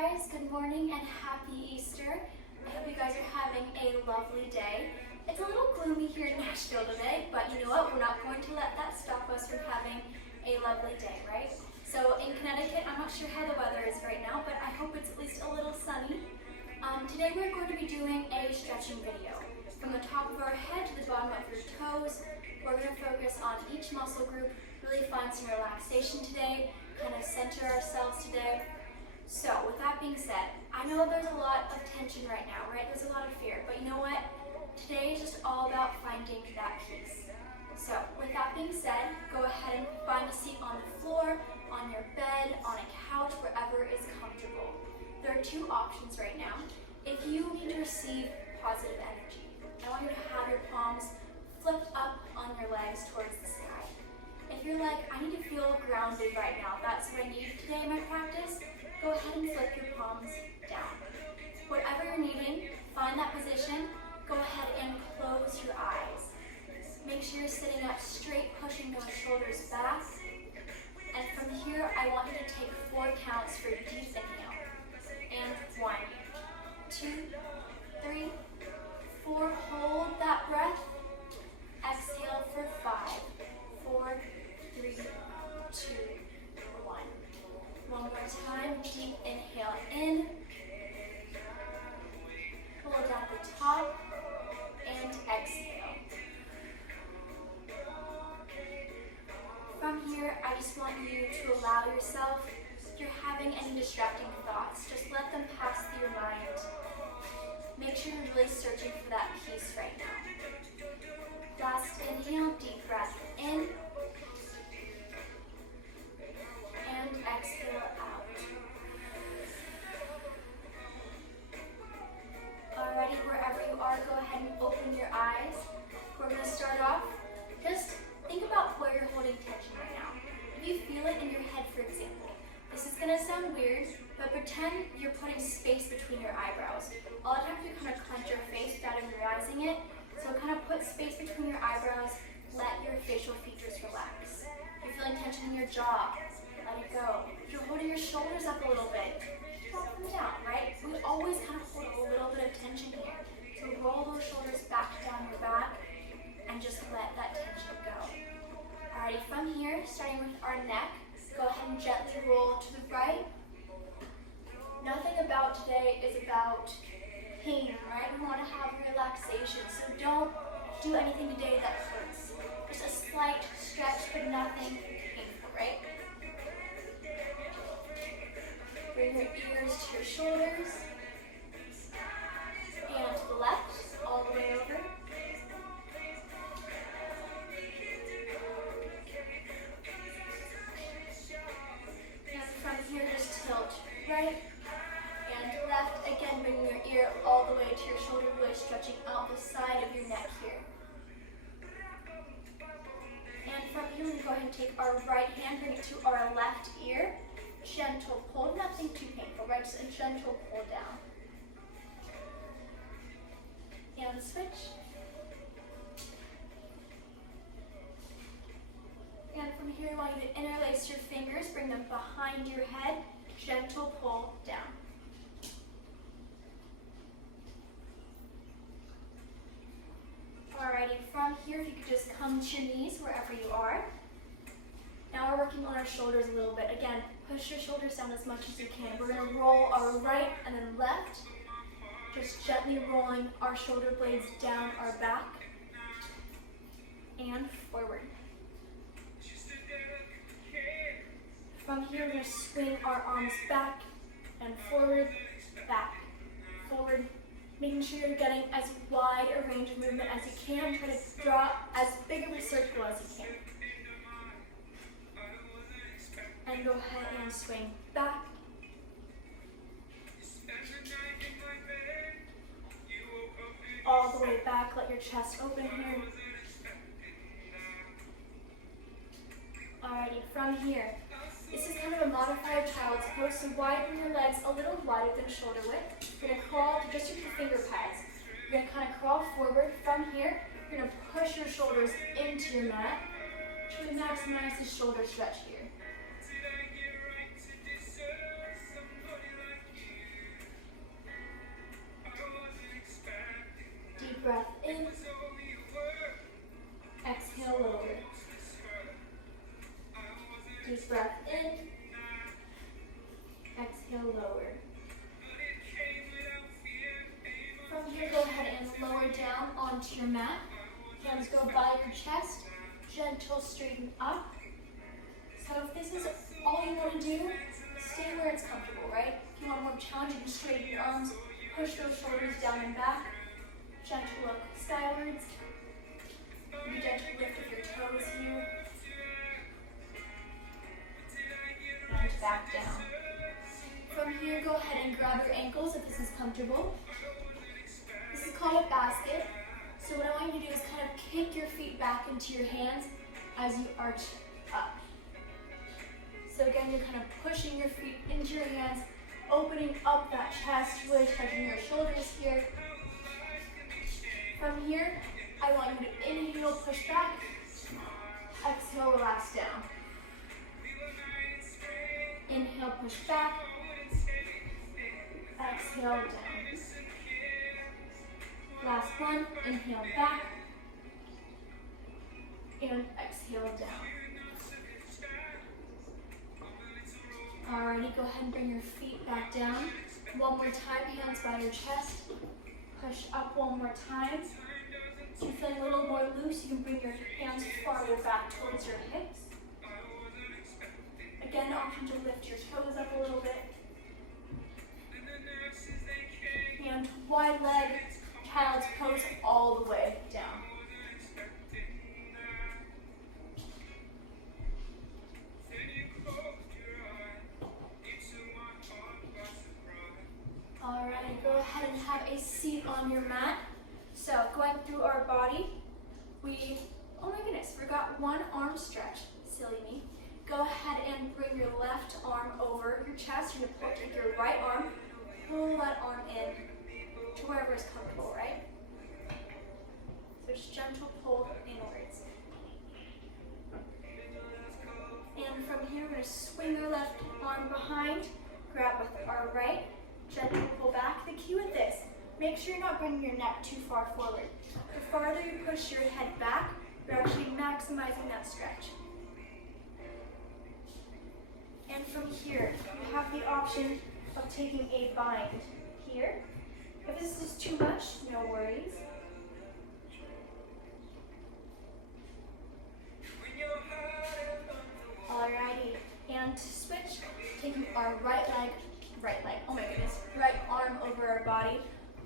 guys, good morning and happy Easter. I hope you guys are having a lovely day. It's a little gloomy here in Nashville today, but you know what? We're not going to let that stop us from having a lovely day, right? So in Connecticut, I'm not sure how the weather is right now, but I hope it's at least a little sunny. Today we're going to be doing a stretching video. From the top of our head to the bottom of your toes, we're going to focus on each muscle group, really find some relaxation today, kind of center ourselves today. So with that being said, I know there's a lot of tension right now, right? There's a lot of fear, but you know what? Today is just all about finding that peace. So with that being said, go ahead and find a seat on the floor, on your bed, on a couch, wherever is comfortable. There are two options right now. If you need to receive positive energy, I want you to have your palms flipped up on your legs towards the sky. If you're like, I need to feel grounded right now, that's what I need today in my practice, go ahead and flip your palms down. Whatever you're needing, find that position, go ahead and close your eyes. Make sure you're sitting up straight, pushing those shoulders back. And from here, I want you to take 4 counts for a deep inhale. And 1, 2, 3, 4, hold that breath. Exhale for 5, 4, 3, 2, 1. One more time, deep inhale in. Hold at the top and exhale. From here, I just want you to allow yourself, if you're having any distracting thoughts, just let them pass through your mind. Make sure you're really searching for that peace right now. Last inhale, deep breath in. And exhale out. Alrighty, wherever you are, go ahead and open your eyes. We're going to start off. Just think about where you're holding tension right now. If you feel it in your head, for example, this is going to sound weird, but pretend you're putting space between your eyebrows. A lot of times you kind of clench your face without even realizing it. So kind of put space between your eyebrows. Let your facial features relax. If you're feeling tension in your jaw, let it go. If you're holding your shoulders up a little bit, drop them down, right? We always kind of hold a little bit of tension here. So roll those shoulders back down your back and just let that tension go. Alrighty, from here, starting with our neck, go ahead and gently roll to the right. Nothing about today is about pain, right? We want to have relaxation, so don't do anything today that hurts. Just a slight stretch, but nothing painful, right? Bring your ears to your shoulders. And to the left, all the way over. And from here, just tilt right and left. Again, bring your ear all the way to your shoulder blade, stretching out the side of your neck here. And from here, we go ahead and take our right hand, bring it to our left ear. Gentle pull, nothing too painful, right? Just a gentle pull down. And switch. And from here, I want you to interlace your fingers, bring them behind your head, gentle pull down. Alrighty, from here, if you could just come to your knees wherever you are. Now we're working on our shoulders a little bit. Again, push your shoulders down as much as you can. We're going to roll our right and then left. Just gently rolling our shoulder blades down our back and forward. From here, we're going to swing our arms back and forward, making sure you're getting as wide a range of movement as you can. Try to draw as big of a circle as you can. And go ahead and swing back. All the way back, let your chest open here. Alrighty, from here, this is kind of a modified child's pose, so widen your legs a little wider than shoulder width. You're going to crawl to just use your finger pads. You're going to kind of crawl forward. From here, you're going to push your shoulders into your mat. Try to maximize the shoulder stretch here. exhale, lower. From here, go ahead and lower down onto your mat. Hands go by your chest, gentle straighten up. So if this is all you want to do, stay where it's comfortable, right? If you want more challenge, you can straighten your arms, push those shoulders down and back. Gentle look skywards. Maybe gentle lift of your toes here. And back down. From here, go ahead and grab your ankles if this is comfortable. This is called a basket. So what I want you to do is kind of kick your feet back into your hands as you arch up. So again, you're kind of pushing your feet into your hands, opening up that chest, really touching your shoulders here. From here, I want you to inhale, push back. Exhale, relax down. Inhale, push back. Exhale, down. Last one, inhale back. And exhale down. Alrighty, go ahead and bring your feet back down. One more time, hands by your chest. Push up one more time. If you're feeling a little more loose, you can bring your hands farther back towards your hips. Again, option to lift your toes up a little bit. And wide leg, child's pose all the way down. Alright, go ahead and have a seat on your mat. So going through our body, oh my goodness, forgot one arm stretch, silly me. Go ahead and bring your left arm over your chest. You're going to take your right arm, pull that arm in to wherever is comfortable, right? So just gentle pull inwards. And from here, we're going to swing our left arm behind, grab with our right, gently pull back. The key with this, make sure you're not bringing your neck too far forward. The farther you push your head back, you're actually maximizing that stretch. And from here, you have the option of taking a bind here. If this is too much, no worries. Alrighty, and to switch, taking our right arm over our body,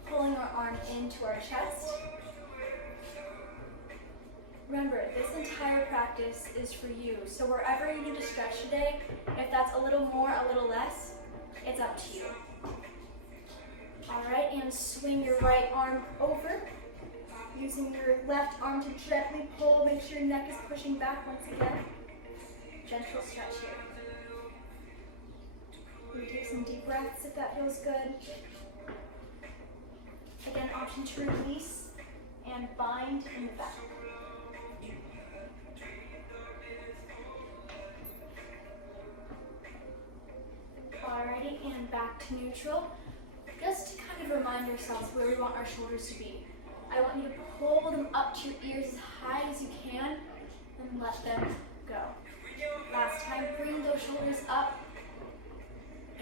pulling our arm into our chest. Remember, this entire practice is for you, so wherever you need to stretch today, if that's a little more, a little less, it's up to you. Alright, and swing your right arm over, using your left arm to gently pull, make sure your neck is pushing back once again. Gentle stretch here. You take some deep breaths if that feels good. Again, option to release and bind in the back. Alrighty, and back to neutral. Just to kind of remind ourselves where we want our shoulders to be. I want you to pull them up to your ears as high as you can and let them go. Last time, bring those shoulders up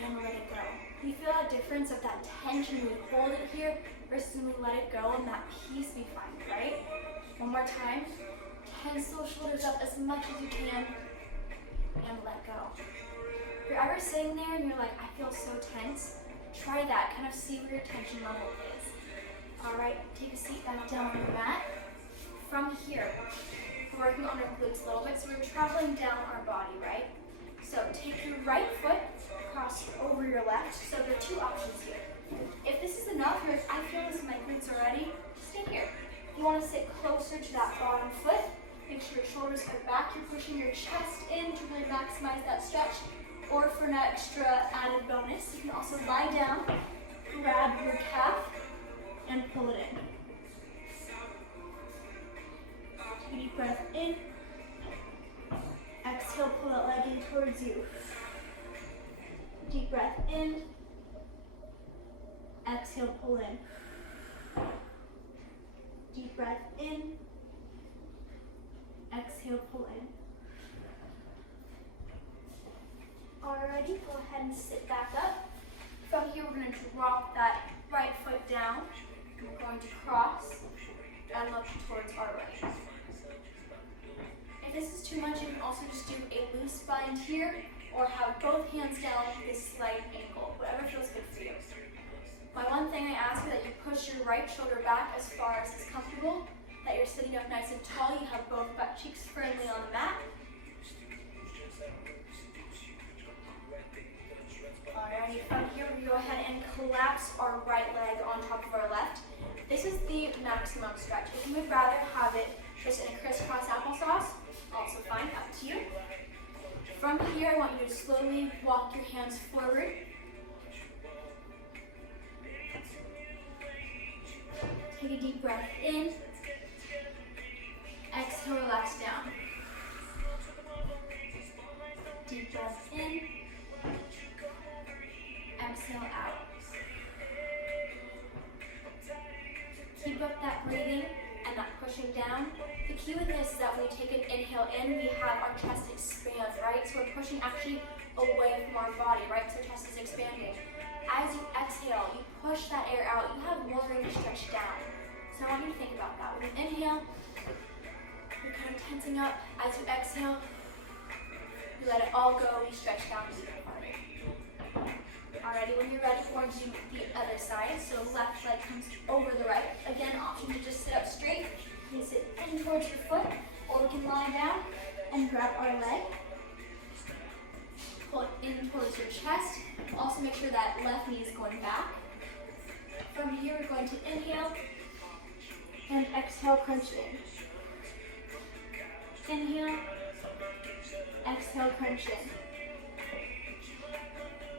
and let it go. You feel that difference of that tension when we hold it here versus when we let it go and that peace we find, right? One more time. Tense those shoulders up as much as you can and let go. If you're ever sitting there and you're like, I feel so tense, try that. Kind of see where your tension level is. Alright, take a seat back down on your mat. From here, we're working on our glutes a little bit, so we're traveling down our body, right? So take your right foot, cross over your left. So there are two options here. If this is enough, you're like, I feel this in my glutes already, stay here. If you want to sit closer to that bottom foot, make sure your shoulders are back. You're pushing your chest in to really maximize that stretch. Or for an extra added bonus, you can also lie down, grab your calf, and pull it in. Take a deep breath in. Exhale, pull that leg in towards you. Deep breath in. Exhale, pull in. Deep breath in. Exhale, pull in. Alrighty, go ahead and sit back up. From here, we're going to drop that right foot down. We're going to cross and look towards our right. If this is too much, you can also just do a loose bind here or have both hands down with a slight angle, whatever feels good for you. My one thing I ask is that you push your right shoulder back as far as is comfortable, that you're sitting up nice and tall, you have both butt cheeks firmly on the mat. Alrighty, from here we go ahead and collapse our right leg on top of our left. This is the maximum stretch. If you would rather have it just in a crisscross applesauce, also fine, up to you. From here, I want you to slowly walk your hands forward. Take a deep breath in. Exhale, relax down. Deep breath in. Exhale out. Keep up that breathing and that pushing down. The key with this is that when we take an inhale in, we have our chest expand, right? So we're pushing actually away from our body, right? So the chest is expanding. As you exhale, you push that air out, you have more room to stretch down. So I want you to think about that. With an inhale, you're kind of tensing up. As you exhale, you let it all go, you stretch down even farther. Alrighty, when you're ready, we're going to do the other side. So left leg comes over the right. Again, option to just sit up straight. You can sit in towards your foot, or we can lie down and grab our leg. Pull it in towards your chest. Also make sure that left knee is going back. From here, we're going to inhale and exhale, crunch in. Inhale, exhale, crunch in.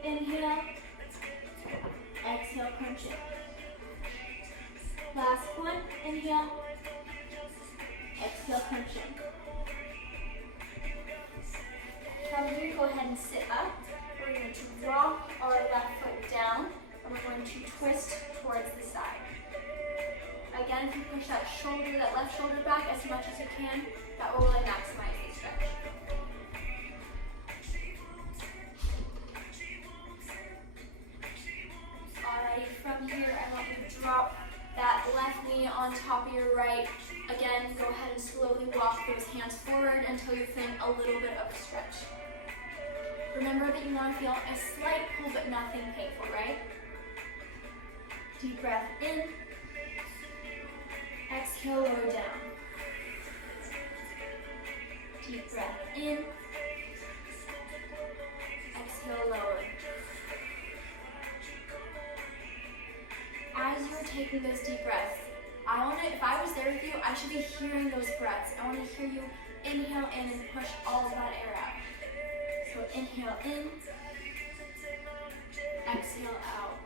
Inhale, exhale, crunch in. Last one, inhale, exhale, crunch in. From here, go ahead and sit up. We're going to drop our left foot down, and we're going to twist towards the side. Again, if you push that shoulder, that left shoulder back as much as you can, that will really maximize the stretch. Alrighty, from here, I want you to drop that left knee on top of your right. Again, go ahead and slowly walk those hands forward until you're feeling a little bit of a stretch. Remember that you want to feel a slight pull, but nothing painful, right? Deep breath in. Exhale, lower down. Deep breath in. Exhale, lower. As you're taking those deep breaths, if I was there with you, I should be hearing those breaths. I want to hear you inhale in and push all of that air out. So inhale in, exhale out.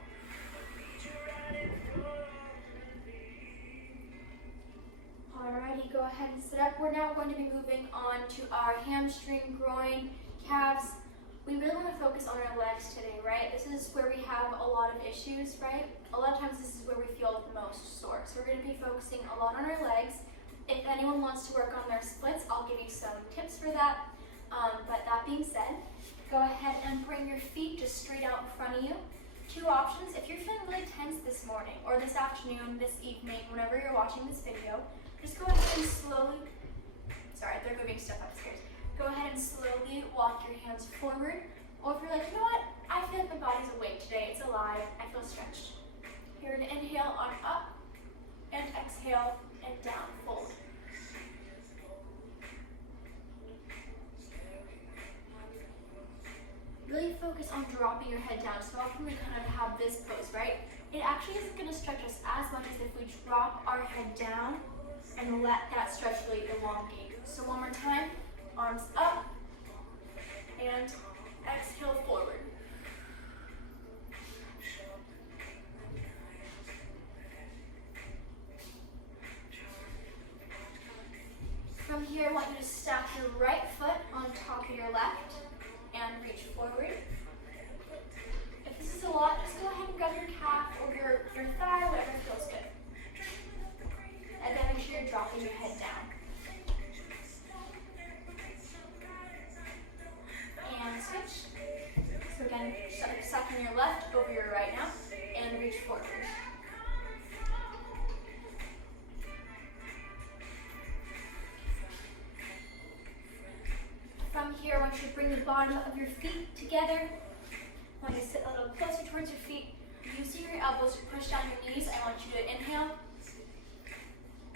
Alrighty, go ahead and sit up. We're now going to be moving on to our hamstring, groin, calves. We really want to focus on our legs today, right? This is where we have a lot of issues, right? A lot of times this is where we feel the most sore. So we're going to be focusing a lot on our legs. If anyone wants to work on their splits, I'll give you some tips for that. But that being said, go ahead and bring your feet just straight out in front of you. Two options. If you're feeling really tense this morning or this afternoon, this evening, whenever you're watching this video, just go ahead and slowly, they're moving stuff upstairs. Go ahead and slowly walk your hands forward. Or if you're like, you know what, I feel like my body's awake today, it's alive, I feel stretched. Here, an inhale, arm up, and exhale, and down, fold. Really focus on dropping your head down. So often we kind of have this pose, right? It actually isn't going to stretch us as much as if we drop our head down and let that stretch really elongate. So one more time, arms up, and exhale forward. From here, I want you to stack your right foot on top of your left and reach forward. If this is a lot, just go ahead and grab your calf or your thigh, whatever feels good. And then make sure you're dropping your head down. And switch. So again, Sucking your left over your right now, and reach forward. From here, I want you to bring the bottom of your feet together. I want you to sit a little closer towards your feet. Using your elbows to push down your knees, I want you to inhale,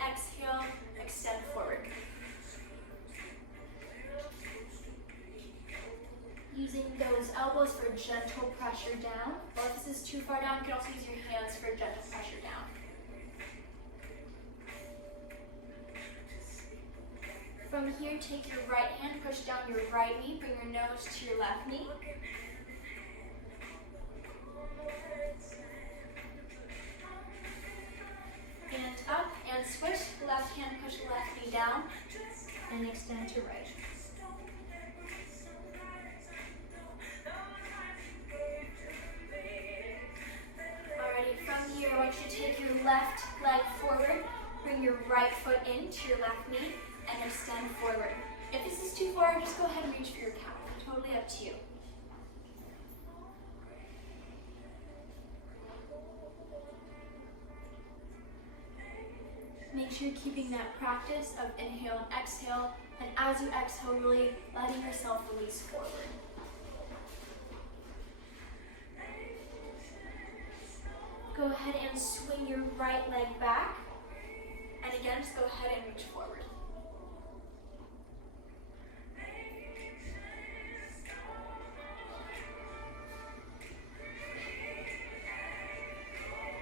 exhale, extend forward. Using those elbows for gentle pressure down, or if this is too far down, you can also use your hands for gentle pressure down. From here, take your right hand, push down your right knee, bring your nose to your left knee. And up, and switch. Left hand, push left knee down, and extend to right. Alrighty, from here, I want you to take your left leg forward, bring your right foot into your left knee, and extend forward. If this is too far, just go ahead and reach for your calf. Totally up to you. Make sure you're keeping that practice of inhale and exhale, and as you exhale, really letting yourself release forward. Go ahead and swing your right leg back, and again, just go ahead and reach forward.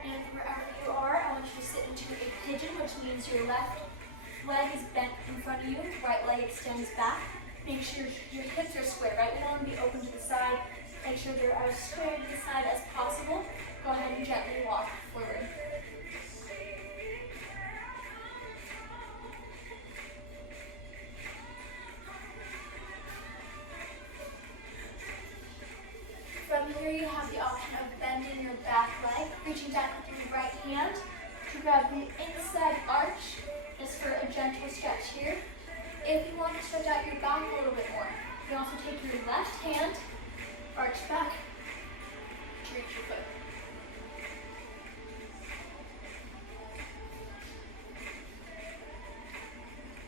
And wherever you are, I want you to sit into a pigeon, which means your left leg is bent in front of you, right leg extends back. Make sure your hips are square, right? We don't want to be open to the side. Make sure they're as square to the side as possible. Go ahead and gently walk forward. From here, you have the option of bending your back leg, reaching down with your right hand to grab the inside arch, just for a gentle stretch here. If you want to stretch out your back a little bit more, you can also take your left hand, arch back, to reach your foot.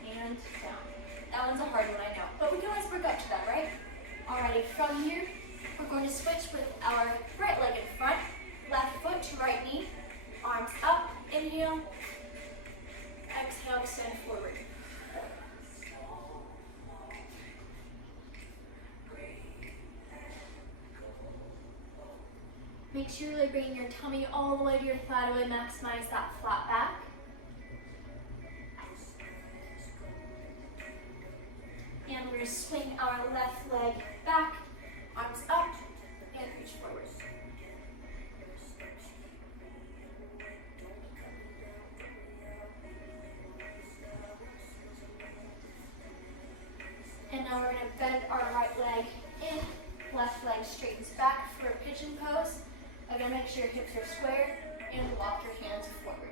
And down. That one's a hard one, I know, but we can always work up to that, right? Alrighty, from here, we're going to switch with our right leg in front, left foot to right knee, arms up, inhale, exhale, extend forward. Make sure you're bringing your tummy all the way to your thigh to really maximize that flat back. And we're going to swing our left leg back, arms up, and reach forward. And now we're going to bend our right leg in, left leg straightens back for a pigeon pose. Again, make sure your hips are square and walk your hands forward.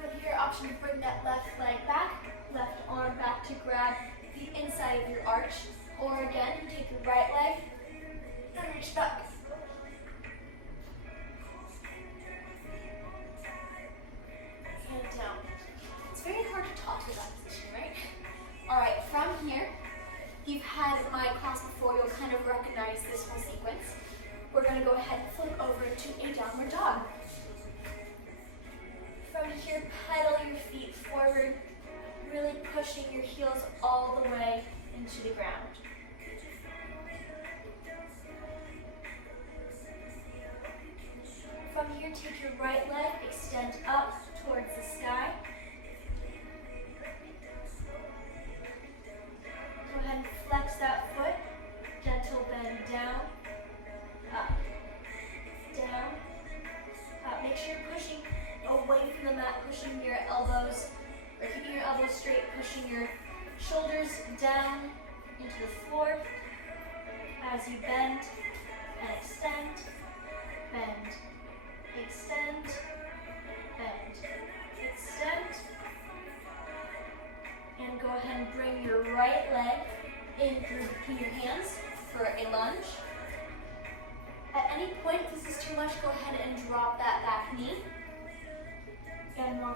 From here, option to bring that left leg back, left arm back to grab the inside of your arch. Or again, you take your right leg and reach back. And down. It's very hard to talk to that position, right? Alright, from here, if you've had my class before, you'll kind of recognize this whole sequence. We're going to go ahead and flip over to a downward dog. From here, pedal your feet forward, really pushing your heels all the way into the ground. From here, take your right leg, extend up towards the sky. Go ahead and flex that foot, gentle bend down, up, down, up. Make sure you're pushing away from the mat, pushing your elbows, or keeping your elbows straight, pushing your shoulders down into the floor as you bend and extend, bend, extend,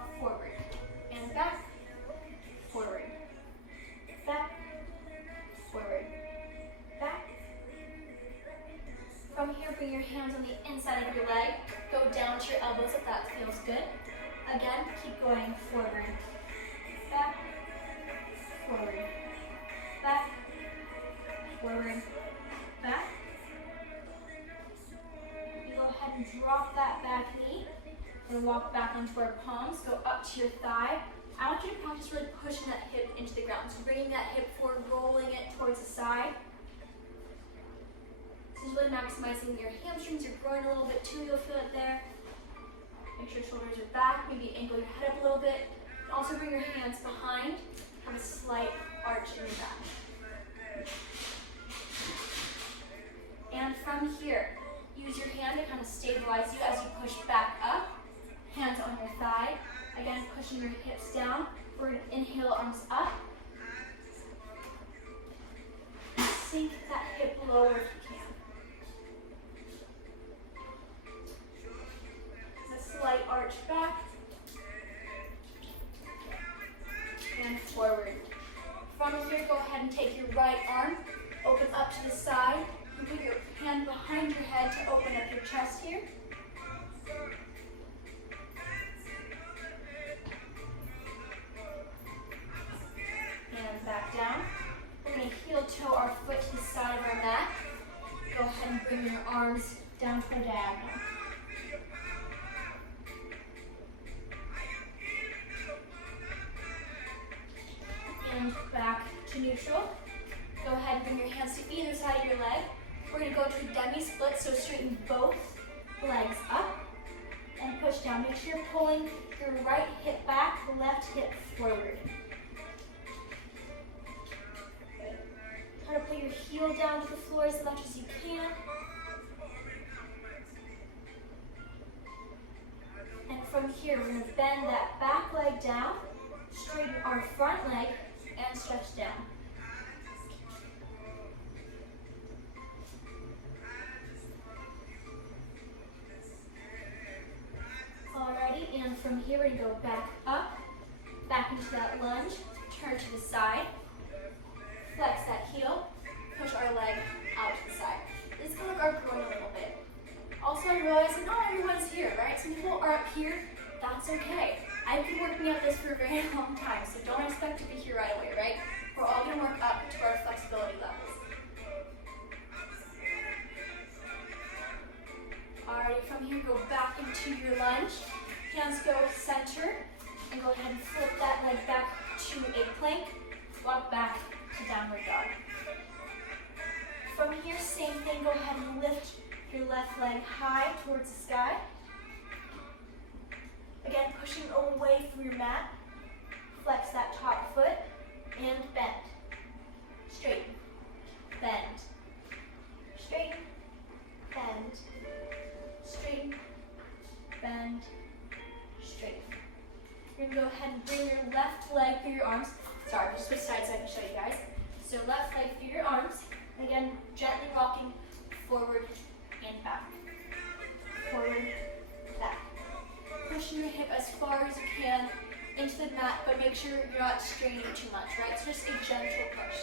walk forward and back, forward, back, forward, back. From here, bring your hands on the inside of your leg. Go down to your elbows if that feels good. Again, keep going forward, back, forward, back, forward, back. You go ahead and drop that back knee. We're going to walk back onto our palms, go up to your thigh. I want you to practice really pushing that hip into the ground. So bringing that hip forward, rolling it towards the side. This is really maximizing your hamstrings, your groin a little bit too, you'll feel it there. Make sure shoulders are back, maybe angle your head up a little bit. Also bring your hands behind, have a slight arch in your back. And from here, use your hand to kind of stabilize you as you push back up. Hands on your thigh. Again, pushing your hips down. We're going to inhale, arms up. Sink that hip lower if you can. A slight arch back. And forward. From here, go ahead and take your right arm. Open up to the side. You put your hand behind your head to open up your chest here. And back down. We're going to heel toe our foot to the side of our mat. Go ahead and bring your arms down to a diagonal. And back to neutral. Go ahead and bring your hands to either side of your leg. We're going to go to a demi-split, so straighten both legs up and push down. Make sure you're pulling your right hip back, left hip forward. Try to put your heel down to the floor as much as you can. And from here, we're going to bend that back leg down, straighten our front leg, and stretch down. Alrighty, and from here, we're going to go back up, back into that lunge, turn to the side. Flex that heel, push our leg out to the side. This is kind of our groin a little bit. Also, I realize that not everyone's here, right? Some people are up here, that's okay. I've been working at this for a very long time, so don't expect to be here right away, right? We're all gonna work up to our flexibility levels. Alright, from here, go back into your lunge. Hands go center, and go ahead and flip that leg back to a plank. Walk back to downward dog. From here, same thing, go ahead and lift your left leg high towards the sky. Again, pushing away from your mat. Flex that top foot and bend. Straighten, bend, straighten, bend, straighten, bend, straighten. You're going to go ahead and bring your left leg through your arms. Sorry, just switch sides so I can show you guys. So left leg through your arms. Again, gently rocking forward and back. Forward, back. Pushing your hip as far as you can into the mat, but make sure you're not straining too much, right? So just a gentle push.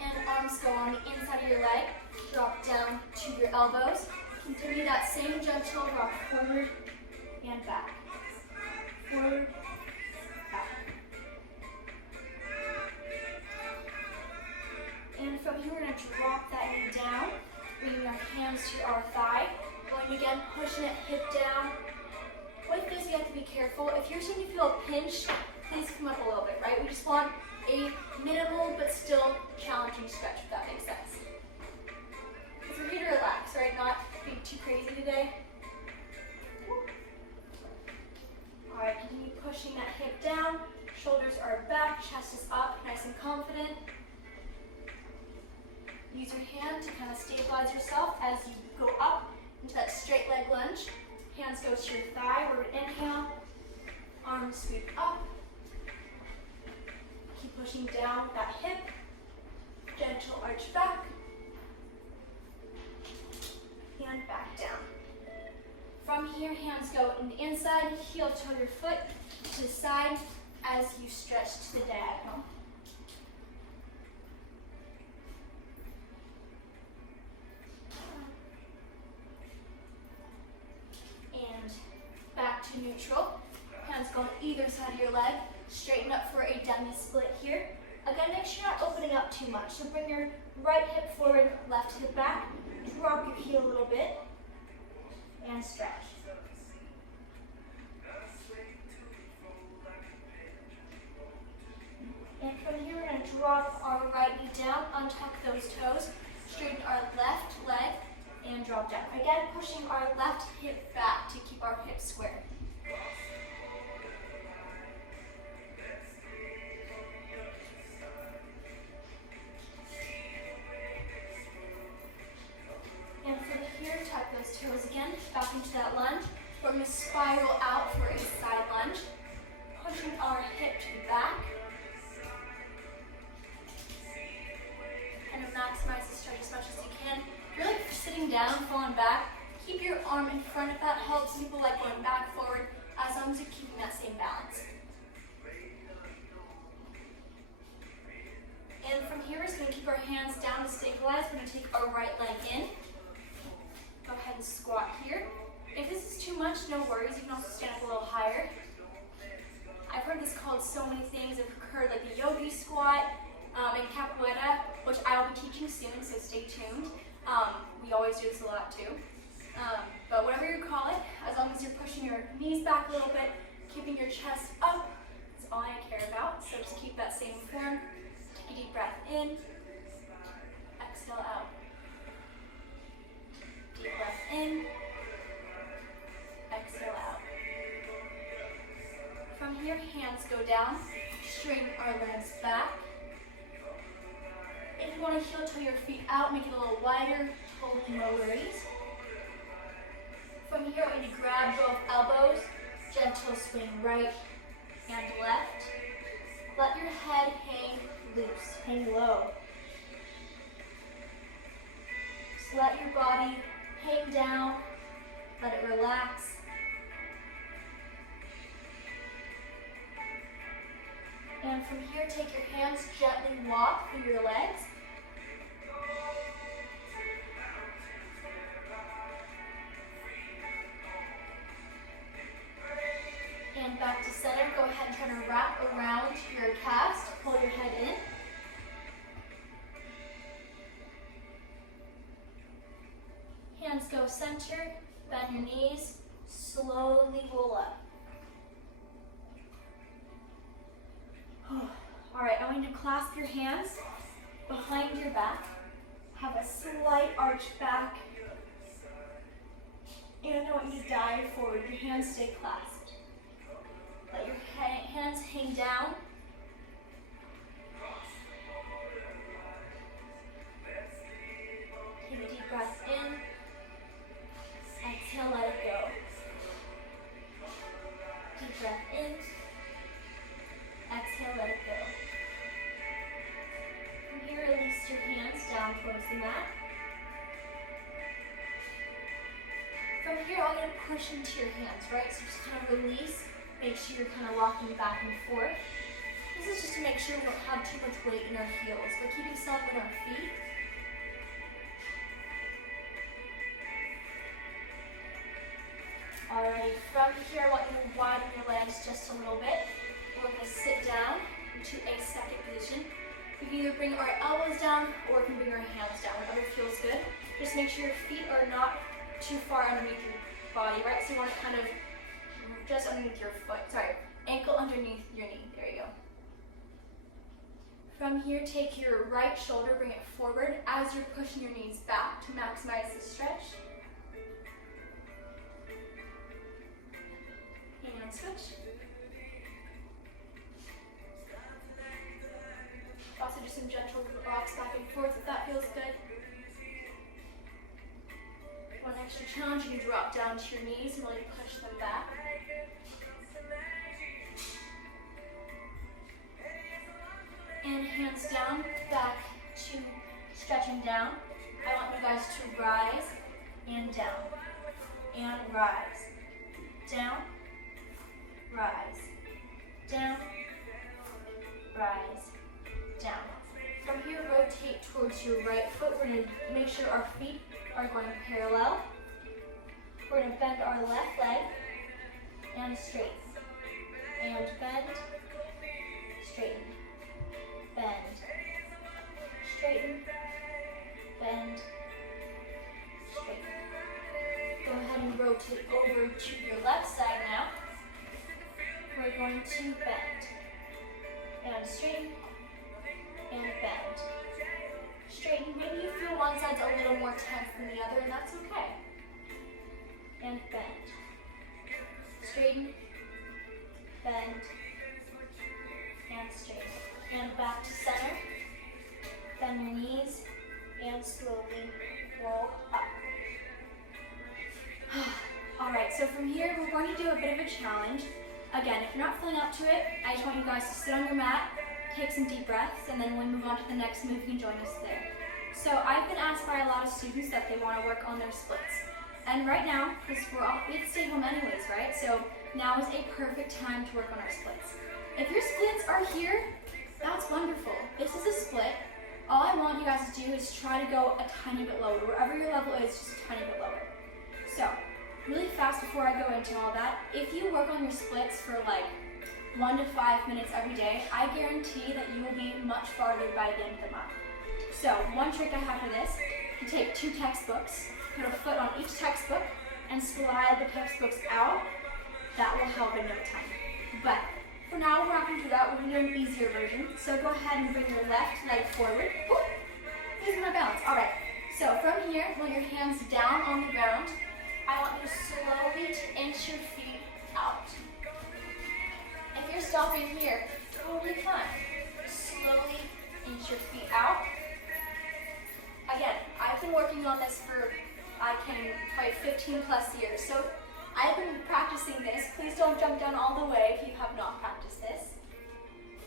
And arms go on the inside of your leg. Drop down to your elbows. Continue that same gentle rock forward and back. Forward, back. And from here, we're going to drop that knee down, bringing our hands to our thigh. Going again, pushing it hip down. With this, you have to be careful. If you're starting to feel a pinch, please come up a little bit, right? We just want a minimal but still challenging stretch, if that makes sense. Because we're here to relax, right? Not be too crazy today. All right, continue pushing that hip down. Shoulders are back, chest is up, nice and confident. Use your hand to kind of stabilize yourself as you go up into that straight leg lunge. Hands go to your thigh. We're going to inhale. Arms sweep up. Keep pushing down that hip. Gentle arch back. And back down. From here, hands go in the inside, heel toe your foot to the side as you stretch to the diagonal. And back to neutral. Hands go on either side of your leg. Straighten up for a demi split here. Again, make sure you're not opening up too much. So bring your right hip forward, left hip back. Drop your heel a little bit. And stretch. And from here, we're going to drop our right knee down, untuck those toes, straighten our left leg, and drop down. Again, pushing our left hip back to keep our hips square. And from here, tuck those toes again, back into that lunge. We're going to spiral out for a side lunge, pushing our hip to the back. Kind of maximize the stretch as much as you can. If you're like sitting down, falling back, keep your arm in front if that helps. People like going back, forward, as long as you're keeping that same balance. And from here, we're just going to keep our hands down to stabilize. We're going to take our right leg in. Go ahead and squat here. If this is too much, no worries. You can also stand up a little higher. I've heard this called so many things. I've heard like the yogi squat and capoeira, which I will be teaching soon, so stay tuned. We always do this a lot too. But whatever you call it, as long as you're pushing your knees back a little bit, keeping your chest up, that's all I care about. So just keep that same form. Take a deep breath in, exhale out. Deep breath in, exhale out. From here, hands go down, straighten our legs back. If you want to heel toe your feet out, make it a little wider, totally no worries. From here, we're going to grab both elbows, gentle swing right and left. Let your head hang loose, hang low. Just let your body hang down, let it relax. And from here, take your hands, gently walk through your legs. And back to center. Go ahead and try to wrap around your calves. Pull your head in. Hands go center. Bend your knees. Slowly roll up. All right, I want you to clasp your hands behind your back. Have a slight arch back. And I want you to dive forward. Your hands stay clasped. Let your hands hang down. Take a deep breath in. Exhale, let it go. Deep breath in. Exhale, let it go. From here, release your hands down towards the mat. From here, I'm going to push into your hands, right? So just kind of release. Make sure you're kind of rocking back and forth. This is just to make sure we don't have too much weight in our heels. We're keeping some in our feet. Alright, from here, I want you to widen your legs just a little bit. We're going to sit down into a second position. We can either bring our elbows down or we can bring our hands down, whatever feels good. Just make sure your feet are not too far underneath your body, right? So you want to kind of just underneath your foot, ankle underneath your knee, there you go. From here, take your right shoulder, bring it forward as you're pushing your knees back to maximize the stretch. And switch. Also do some gentle rocks back and forth if that feels good. One extra challenge, you can drop down to your knees and really push them back. And hands down, back to stretching down. I want you guys to rise and down. and rise. Down, rise, down, rise, down. From here, rotate towards your right foot. We're going to make sure our feet are going parallel. We're going to bend our left leg and straighten. And bend, straighten, bend, straighten, bend, straighten. Go ahead and rotate over to your left side now. We're going to bend and straighten and bend. Straighten. Maybe you feel one side's a little more tense than the other, and that's okay. And bend. Straighten, bend, and straighten. And back to center. Bend your knees and slowly roll up. Alright, so from here we're going to do a bit of a challenge. Again, if you're not feeling up to it, I just want you guys to sit on your mat, take some deep breaths, and then when we move on to the next move, you can join us there. So I've been asked by a lot of students that they want to work on their splits. And right now, because we have to stay home anyways, right? So now is a perfect time to work on our splits. If your splits are here, that's wonderful. This is a split. All I want you guys to do is try to go a tiny bit lower. Wherever your level is, just a tiny bit lower. So, really fast before I go into all that, if you work on your splits for like 1 to 5 minutes every day, I guarantee that you will be much farther by the end of the month. So, one trick I have for this, you take 2 textbooks, put a foot on each textbook, and slide the textbooks out. That will help in no time. But for now, we're not going to do that. We're going to do an easier version. So go ahead and bring your left leg forward. Losing my balance. All right. So from here, with your hands down on the ground, I want you to slowly inch your feet out. If you're stopping here, totally fine. Slowly inch your feet out. Again, I've been working on this for, probably 15 plus years. So I've been practicing this. Please don't jump down all the way if you have not practiced this.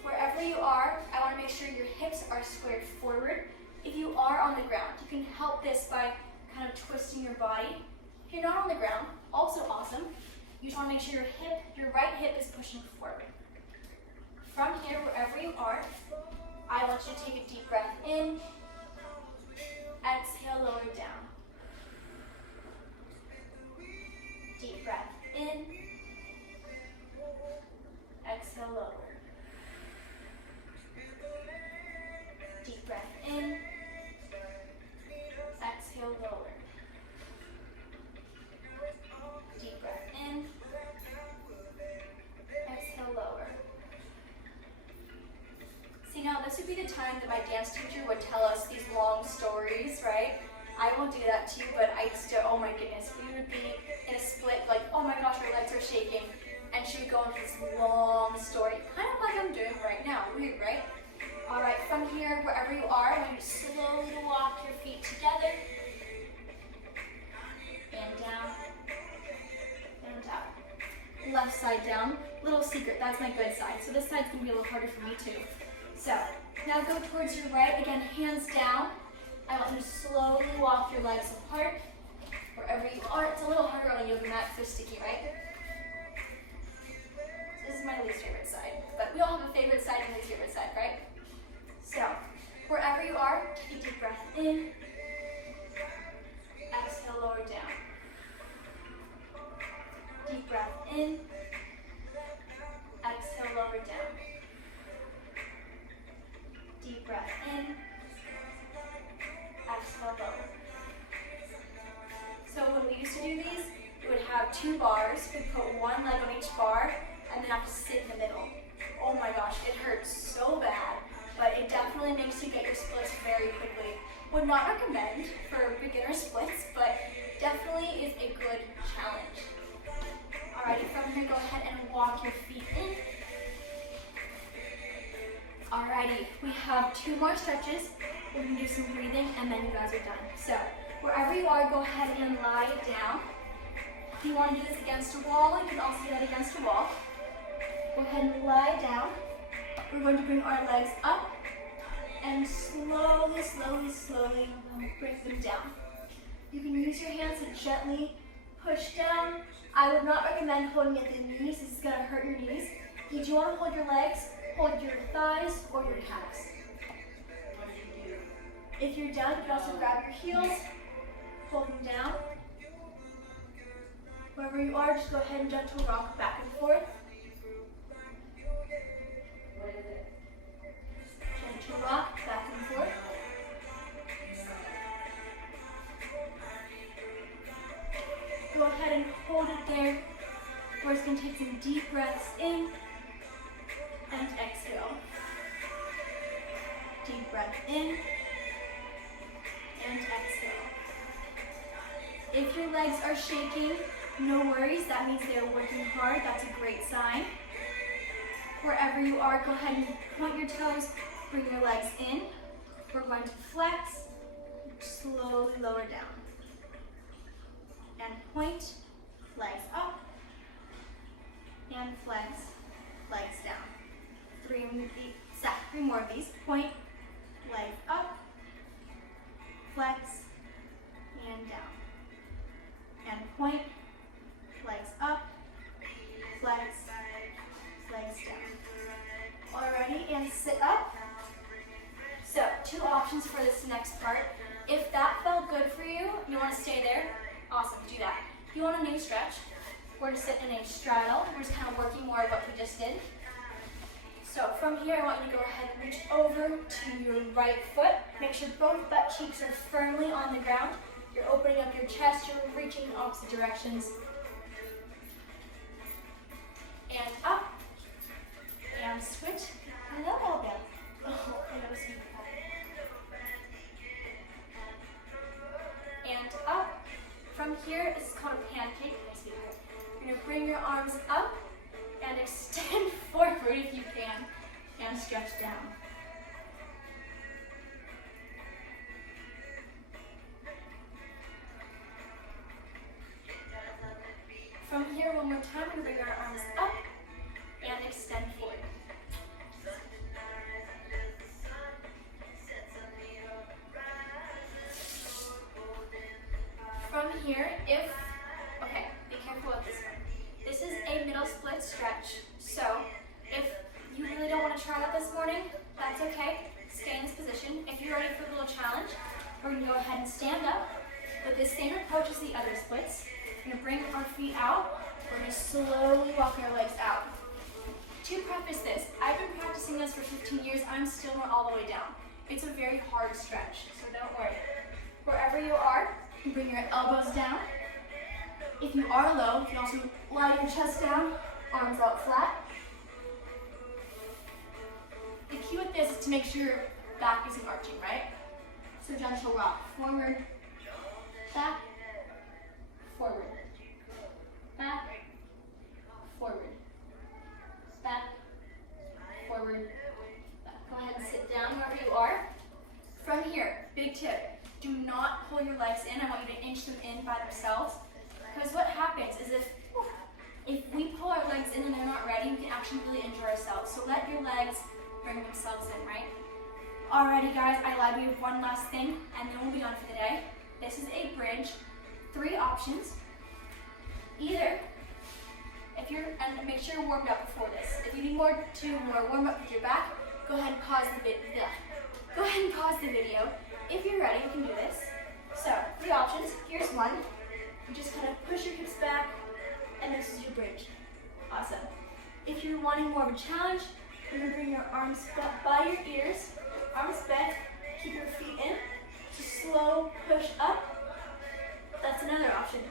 Wherever you are, I want to make sure your hips are squared forward. If you are on the ground, you can help this by kind of twisting your body. If you're not on the ground, also awesome. You just want to make sure your right hip is pushing forward. From here, wherever you are, I want you to take a deep breath in. Exhale, lower down. Deep breath in. Exhale, lower. Deep breath in. Exhale, lower. Deep breath in. Exhale, lower. See, now this would be the time that my dance teacher would tell us these long stories, right? I won't do that to you, but I used to, oh my goodness, we would be in a split, like, oh my gosh, our legs are shaking, and she would go into this long story, kind of like I'm doing right now. Weird, right? All right, from here, wherever you are, I want you to slowly walk your feet together, and down, and out. Left side down. Little secret, that's my good side, so this side's gonna be a little harder for me too. So, now go towards your right, again, hands down. I want you to slowly walk your legs apart, wherever you are. It's a little harder on a yoga mat, so sticky, right? This is my least favorite side, but we all have a favorite side and least favorite side, right? So, wherever you are, take a deep breath in. Exhale, lower down. Deep breath in. Exhale, lower down. Deep breath in. Exhale, lower. So when we used to do these, we would have 2 bars. We'd put one leg on each bar and then have to sit in the middle. Oh my gosh, it hurts so bad, but it definitely makes you get your splits very quickly. Would not recommend for beginner splits, but definitely is a good challenge. Alrighty, from here, go ahead and walk your feet in. Alrighty, we have 2 more stretches. We're going to do some breathing, and then you guys are done. So, wherever you are, go ahead and lie down. If you want to do this against a wall, you can also do that against a wall. Go ahead and lie down. We're going to bring our legs up, and slowly bring them down. You can use your hands to gently push down. I would not recommend holding at the knees. This is going to hurt your knees. If you want to hold your legs, hold your thighs or your calves. If you're down, you can also grab your heels, hold them down. Wherever you are, just go ahead and gentle rock back and forth. Gentle rock back and forth. Go ahead and hold it there. We're just going to take some deep breaths in and exhale. Deep breath in and exhale. If your legs are shaking, no worries. That means they're working hard. That's a great sign. Wherever you are, go ahead and point your toes. Bring your legs in. We're going to flex. Slowly lower down. And point, legs up. And flex, legs down. Three more of these. Point, legs up. Flex, and down. And point, legs up. Flex, legs down. Alrighty, and sit up. So, 2 options for this next part. If that felt good for you, you want to stay there, awesome, do that. If you want a new stretch, we're going to sit in a straddle. We're just kind of working more of what we just did. So from here, I want you to go ahead and reach over to your right foot. Make sure both butt cheeks are firmly on the ground. You're opening up your chest, you're reaching in opposite directions. And up, and switch. Hello, elbow. Oh, I know, see. And up. From here, this is called a pancake. You're going to bring your arms up and extend forward if you can, and stretch down. From here, one more time, we're going to bring our arms up and extend forward. From here, okay, be careful with this one. This is a middle split stretch, so if you really don't want to try that this morning, that's okay. Stay in this position. If you're ready for a little challenge, we're going to go ahead and stand up with the same approach as the other splits. We're going to bring our feet out. We're going to slowly walk our legs out. To preface this, I've been practicing this for 15 years. I'm still not all the way down. It's a very hard stretch, so don't worry. Wherever you are, bring your elbows down. If you are low, you can also lie your chest down, arms out flat. The key with this is to make sure your back isn't arching, right? So gentle rock. Forward, back, forward, back, forward, back, forward, back. Go ahead and sit down wherever you are. From here, big tip, do not pull your legs in. I want you to inch them in by themselves. Because what happens is if we pull our legs in and they're not ready, we can actually really injure ourselves. So let your legs bring themselves in, right? Alrighty guys, I lied. We have one last thing and then we'll be done for the day. This is a bridge. 3 options. Either, and make sure you're warmed up before this. If you need more warm up with your back, go ahead and pause the video. If you're ready, you can do this. So, 3 options. Here's one. You just kind of push your hips back, and this is your bridge. Awesome. If you're wanting more of a challenge, you're going to bring your arms by your ears, arms bent, keep your feet in, just slow push up. That's another option.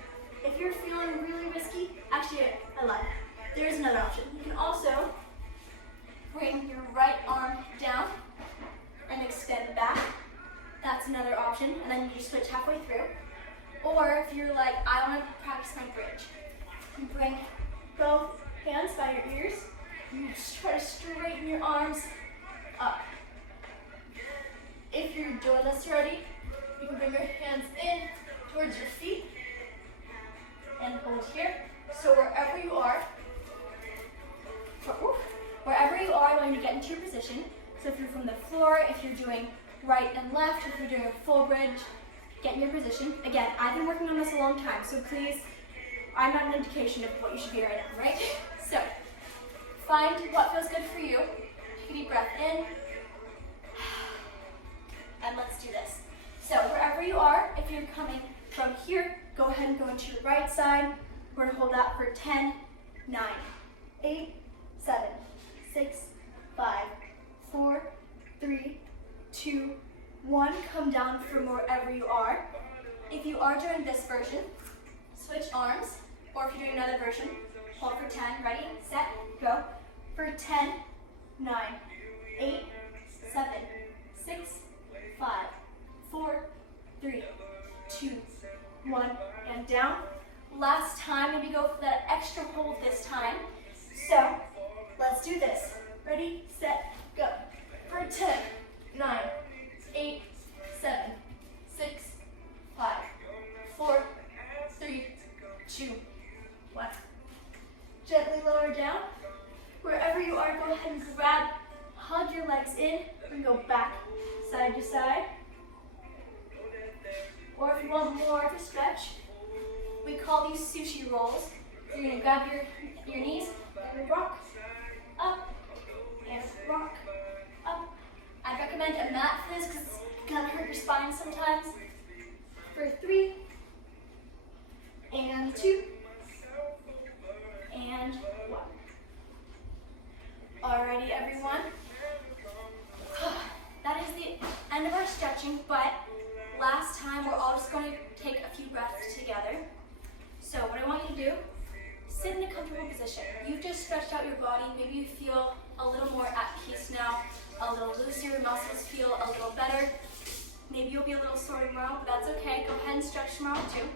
If you're feeling really risky, actually, I lied. There's another option. You can also bring your right arm down and extend back. That's another option, and then you just switch halfway through. Or if you're like, I want to practice my bridge, you bring both hands by your ears, and you just try to straighten your arms up. If you're doing this already, you can bring your hands in towards your feet and hold here. So wherever you are, I want you to get into your position. So if you're from the floor, if you're doing right and left, if you're doing a full bridge, get in your position. Again, I've been working on this a long time, so please I'm not an indication of what you should be right now, right? So, find what feels good for you. Take a deep breath in. And let's do this. So, wherever you are, if you're coming from here, go ahead and go into your right side. We're gonna hold that for 10, 9, 8, 7, 6, 5, 4, 3, 2, 1. Come down from wherever you are. If you are doing this version, switch arms, or if you're doing another version, hold for 10. Ready, set, go. For 10, 9, 8, 7, 6, 5, 4, 3, 2, 1, and down. Last time, maybe go for that extra hold this time. So, let's do this. Ready, set, go. For 10, 9, 8, 7, 6, 5, 4, 3, 2, 1. Gently lower down. Wherever you are, go ahead and grab, hug your legs in, and go back, side to side. Or if you want more of a stretch, we call these sushi rolls. So you're gonna grab your knees, and rock, up, and rock, up. I'd recommend a mat for this because it's gonna hurt your spine sometimes. For 3, and 2, and 1. Alrighty, everyone. That is the end of our stretching, but last time we're all just going to take a few breaths together. So what I want you to do, sit in a comfortable position. You've just stretched out your body. Maybe you feel a little more at peace now, a little looser, your muscles feel a little better. Maybe you'll be a little sore tomorrow, but that's okay. Go ahead and stretch tomorrow too.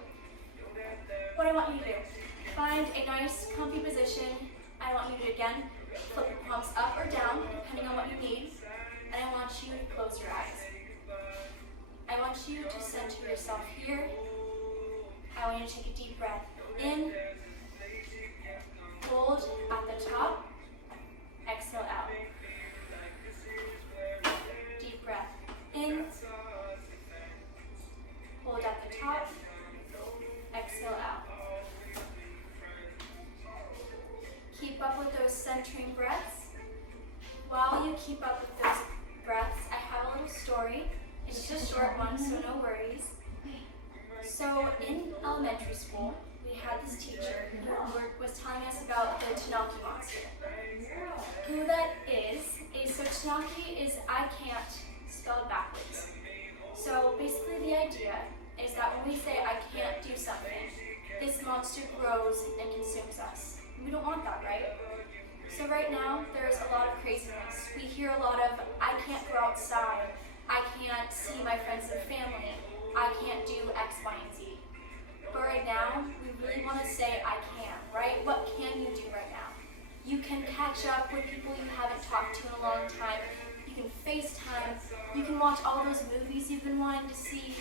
What I want you to do, find a nice comfy position. I want you to, again, flip your palms up or down, depending on what you need. And I want you to close your eyes. I want you to center yourself here. I want you to take a deep breath in, hold at the top, exhale out. Deep breath in, hold at the top, exhale out. Keep up with those centering breaths. While you keep up with those breaths, I have a little story. It's just a short one, so no worries. So in elementary school, we had this teacher who was telling us about the Tanaki monster. Who that is so Tanaki is I can't spelled backwards. So basically the idea is that when we say I can't do something, this monster grows and consumes us. We don't want that, right? So right now, there's a lot of craziness. We hear a lot of, I can't go outside, I can't see my friends and family, I can't do X, Y, and Z. But right now, we really want to say I can, right? What can you do right now? You can catch up with people you haven't talked to in a long time. You can FaceTime. You can watch all those movies you've been wanting to see.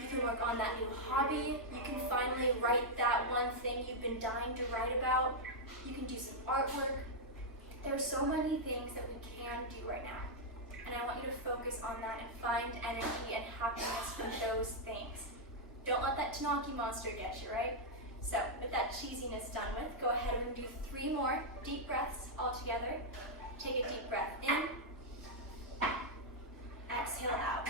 You can work on that new hobby. You can finally write that one thing you've been dying to write about. You can do some artwork. There are so many things that we can do right now. And I want you to focus on that and find energy and happiness from those things. Don't let that Tanaki monster get you, right? So with that cheesiness done with, go ahead and do 3 more deep breaths all together. Take a deep breath in. Exhale out.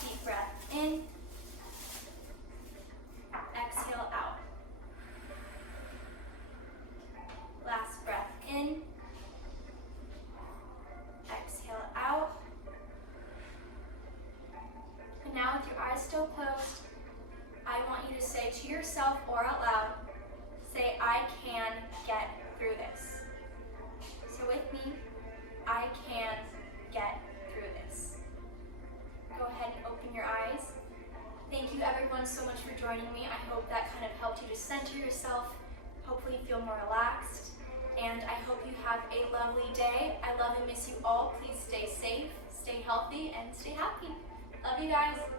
Deep breath in. Exhale out. Last breath in. Exhale out. And now with your eyes still closed, I want you to say to yourself or out loud, say, I can get through this. So with me, I can get through this. Go ahead and open your eyes. Thank you everyone so much for joining me. I hope that kind of helped you to center yourself, hopefully feel more relaxed, and I hope you have a lovely day. I love and miss you all. Please stay safe, stay healthy, and stay happy. Love you guys.